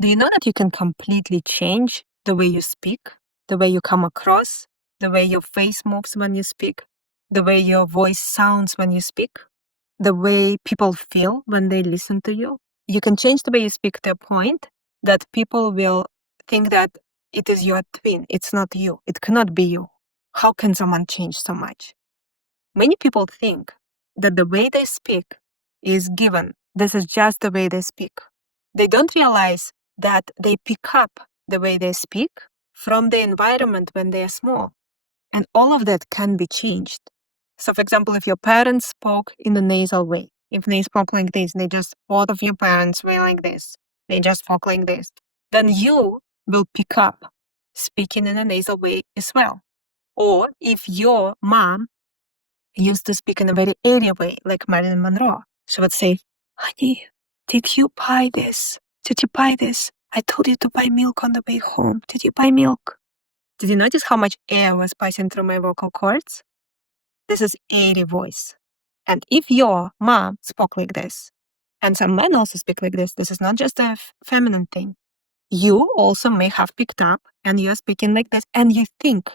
Do you know that you can completely change the way you speak, the way you come across, the way your face moves when you speak, the way your voice sounds when you speak, the way people feel when they listen to you? You can change the way you speak to a point that people will think that it is your twin. It's not you. It cannot be you. How can someone change so much? Many people think that the way they speak is given. This is just the way they speak. They don't realize that they pick up the way they speak from the environment when they are small. And all of that can be changed. So, for example, if your parents spoke in a nasal way, if they spoke like this, they just, both of your parents were like this, they just spoke like this, then you will pick up speaking in a nasal way as well. Or if your mom used to speak in a very airy way, like Marilyn Monroe, she would say, "Honey, did you buy this? Did you buy this? I told you to buy milk on the way home. Did you buy milk?" Did you notice how much air was passing through my vocal cords? This is airy voice. And if your mom spoke like this, and some men also speak like this is not just a feminine thing. You also may have picked up and you're speaking like this, and you think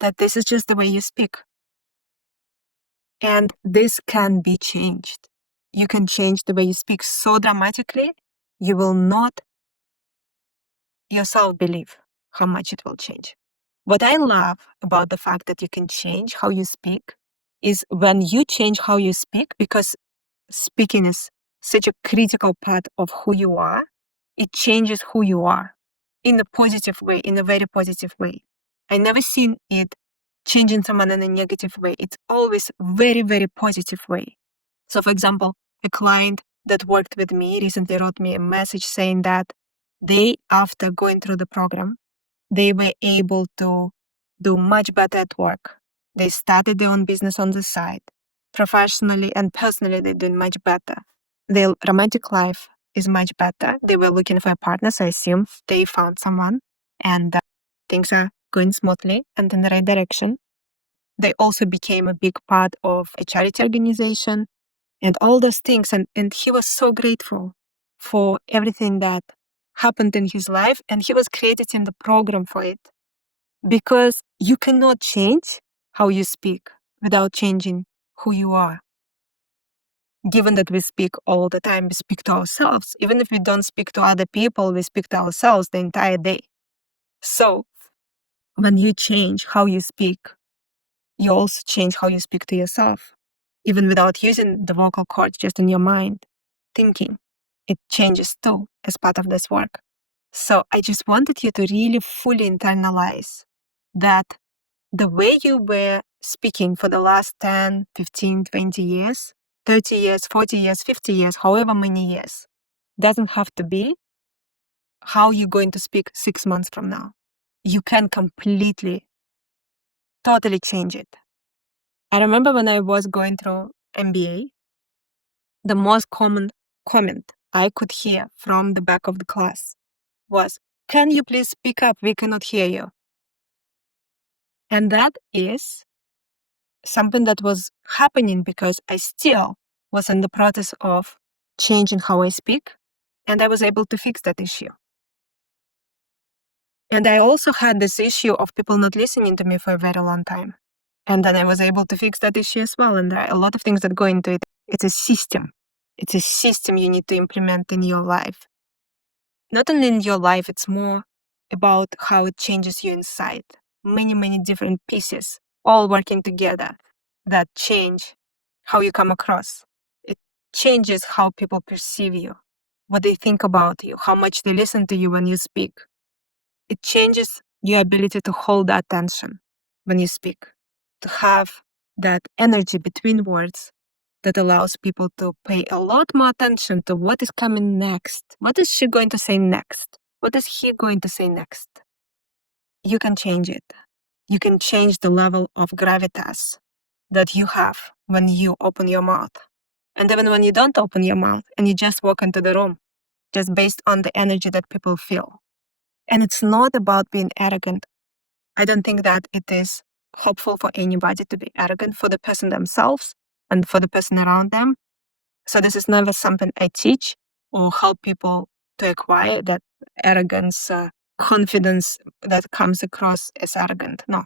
that this is just the way you speak. And this can be changed. You can change the way you speak so dramatically, you will not yourself believe how much it will change. What I love about the fact that you can change how you speak is when you change how you speak, because speaking is such a critical part of who you are, it changes who you are in a positive way, in a very positive way. I never seen it changing someone in a negative way. It's always very, very positive way. So, for example, a client that worked with me recently wrote me a message saying that they, after going through the program, they were able to do much better at work. They started their own business on the side. Professionally and personally, they're doing much better. Their romantic life is much better. They were looking for a partner, so I assume they found someone, and things are going smoothly and in the right direction. They also became a big part of a charity organization and all those things. And he was so grateful for everything that happened in his life, and he was created in the program for it. Because you cannot change how you speak without changing who you are. Given that we speak all the time, we speak to ourselves. Even if we don't speak to other people, we speak to ourselves the entire day. So when you change how you speak, you also change how you speak to yourself, even without using the vocal cords, just in your mind, thinking. It changes too as part of this work. So I just wanted you to really fully internalize that the way you were speaking for the last 10, 15, 20 years, 30 years, 40 years, 50 years, however many years, doesn't have to be how you're going to speak 6 months from now. You can completely, totally change it. I remember when I was going through MBA, the most common comment I could hear from the back of the class was, "Can you please speak up? We cannot hear you." And that is something that was happening because I still was in the process of changing how I speak, and I was able to fix that issue. And I also had this issue of people not listening to me for a very long time. And then I was able to fix that issue as well. And there are a lot of things that go into it. It's a system. It's a system you need to implement in your life. Not only in your life, it's more about how it changes you inside. Many, many different pieces all working together that change how you come across. It changes how people perceive you, what they think about you, how much they listen to you when you speak. It changes your ability to hold attention when you speak, to have that energy between words that allows people to pay a lot more attention to what is coming next. What is she going to say next? What is he going to say next? You can change it. You can change the level of gravitas that you have when you open your mouth. And even when you don't open your mouth and you just walk into the room, just based on the energy that people feel. And it's not about being arrogant. I don't think that it is hopeful for anybody to be arrogant, for the person themselves and for the person around them. So this is never something I teach or help people to acquire that arrogance, confidence that comes across as arrogant. No,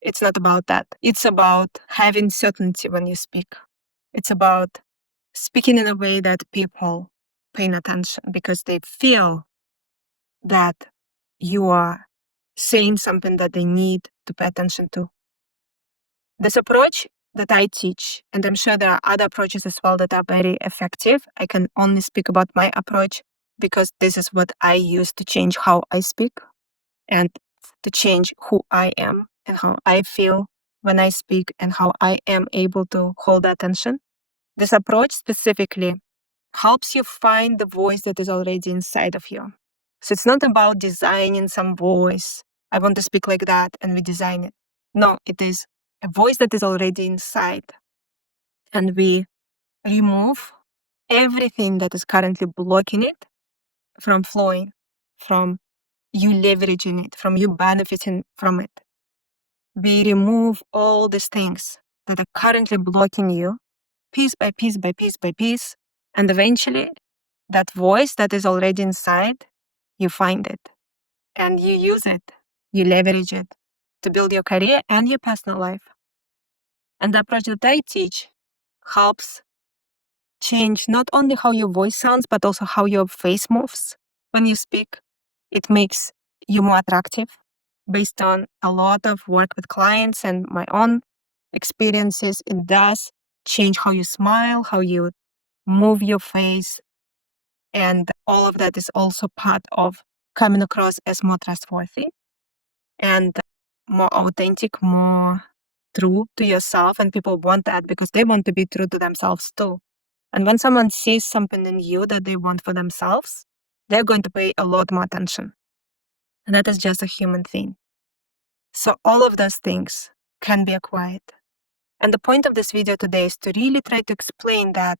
it's not about that. It's about having certainty when you speak. It's about speaking in a way that people paying attention because they feel that you are saying something that they need to pay attention to. This approach that I teach, and I'm sure there are other approaches as well that are very effective. I can only speak about my approach because this is what I use to change how I speak and to change who I am and how I feel when I speak and how I am able to hold attention. This approach specifically helps you find the voice that is already inside of you. So it's not about designing some voice. I want to speak like that and we design it. No, it is a voice that is already inside. And we remove everything that is currently blocking it from flowing, from you leveraging it, from you benefiting from it. We remove all these things that are currently blocking you piece by piece by piece by piece. And eventually, that voice that is already inside, you find it and you use it, you leverage it to build your career and your personal life. And the approach that I teach helps change not only how your voice sounds, but also how your face moves when you speak. It makes you more attractive based on a lot of work with clients and my own experiences. It does change how you smile, how you move your face. And all of that is also part of coming across as more trustworthy and more authentic, more true to yourself. And people want that because they want to be true to themselves too. And when someone sees something in you that they want for themselves, they're going to pay a lot more attention. And that is just a human thing. So all of those things can be acquired. And the point of this video today is to really try to explain that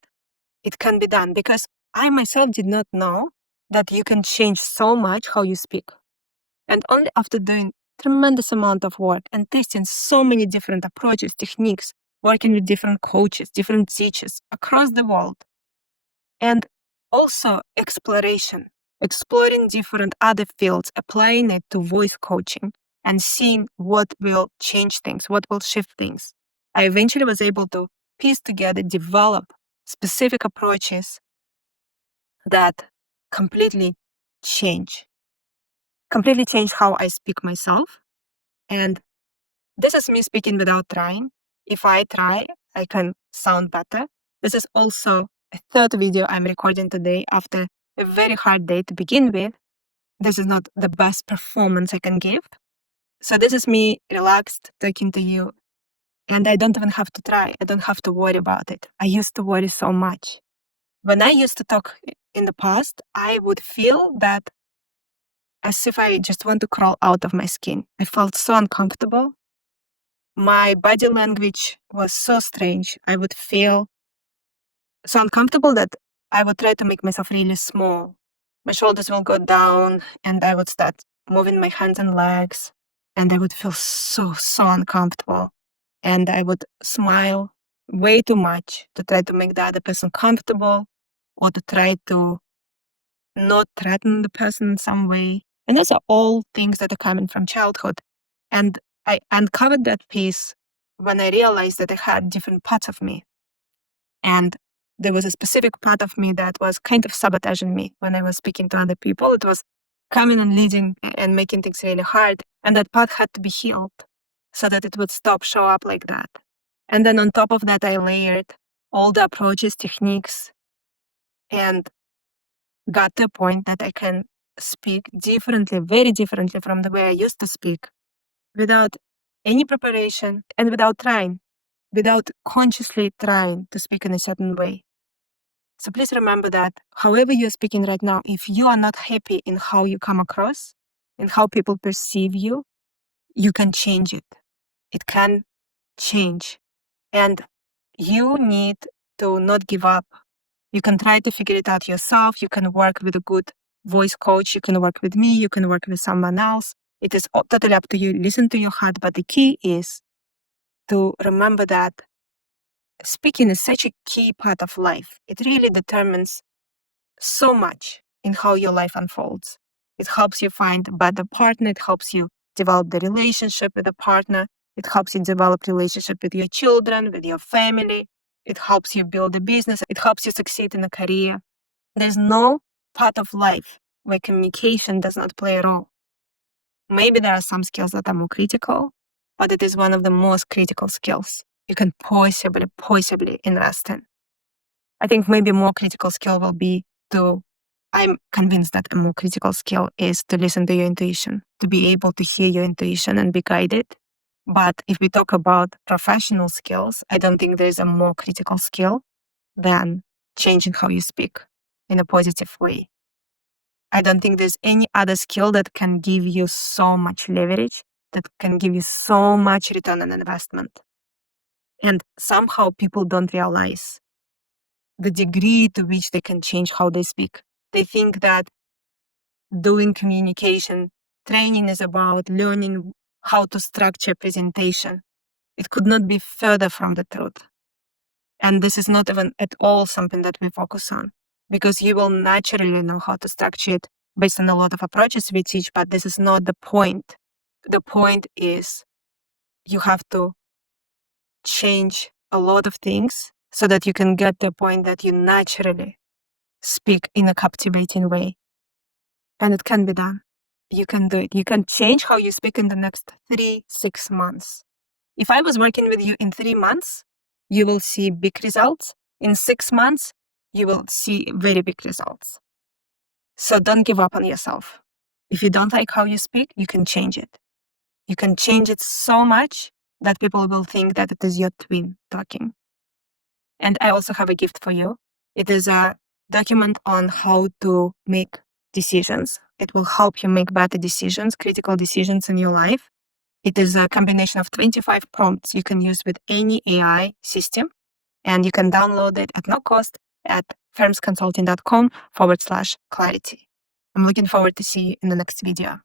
it can be done because I myself did not know that you can change so much how you speak. And only after doing tremendous amount of work and testing so many different approaches, techniques, working with different coaches, different teachers across the world, and also exploration, exploring different other fields, applying it to voice coaching and seeing what will change things, what will shift things. I eventually was able to piece together, develop specific approaches that completely change how I speak myself. And this is me speaking without trying. If I try, I can sound better. This is also a third video I'm recording today after a very hard day to begin with. This is not the best performance I can give. So this is me relaxed talking to you. And I don't even have to try. I don't have to worry about it. I used to worry so much. When I used to talk in the past, I would feel that as if I just want to crawl out of my skin. I felt so uncomfortable. My body language was so strange. I would feel so uncomfortable that I would try to make myself really small. My shoulders will go down and I would start moving my hands and legs and I would feel so uncomfortable. And I would smile way too much to try to make the other person comfortable or to try to not threaten the person in some way. And those are all things that are coming from childhood. And I uncovered that piece when I realized that I had different parts of me. And there was a specific part of me that was kind of sabotaging me when I was speaking to other people. It was coming and leading and making things really hard. And that part had to be healed so that it would stop show up like that. And then on top of that, I layered all the approaches, techniques, and got to a point that I can speak differently, very differently from the way I used to speak without any preparation and without trying, without consciously trying to speak in a certain way. So please remember that however you're speaking right now, if you are not happy in how you come across and how people perceive you, you can change it. It can change. And you need to not give up. You can try to figure it out yourself. You can work with a good voice coach. You can work with me. You can work with someone else. It is totally up to you. Listen to your heart. But the key is to remember that speaking is such a key part of life. It really determines so much in how your life unfolds. It helps you find a better partner. It helps you develop the relationship with a partner. It helps you develop relationship with your children, with your family. It helps you build a business. It helps you succeed in a career. There's no part of life where communication does not play a role. Maybe there are some skills that are more critical, but it is one of the most critical skills you can possibly invest in. I think maybe a more critical skill will be I'm convinced that a more critical skill is to listen to your intuition, to be able to hear your intuition and be guided. But if we talk about professional skills, I don't think there's a more critical skill than changing how you speak in a positive way. I don't think there's any other skill that can give you so much leverage, that can give you so much return on investment. And somehow people don't realize the degree to which they can change how they speak. They think that doing communication training is about learning how to structure presentation. It could not be further from the truth. And this is not even at all something that we focus on, because you will naturally know how to structure it based on a lot of approaches we teach, but this is not the point. The point is you have to change a lot of things so that you can get to a point that you naturally speak in a captivating way. And it can be done. You can do it. You can change how you speak in the next 3-6 months. If I was working with you in 3 months, you will see big results. In 6 months, you will see very big results. So don't give up on yourself. If you don't like how you speak, you can change it. You can change it so much that people will think that it is your twin talking. And I also have a gift for you. It is a document on how to make decisions. It will help you make better decisions, critical decisions in your life. It is a combination of 25 prompts you can use with any AI system. And you can download it at no cost at firmsconsulting.com/clarity. I'm looking forward to see you in the next video.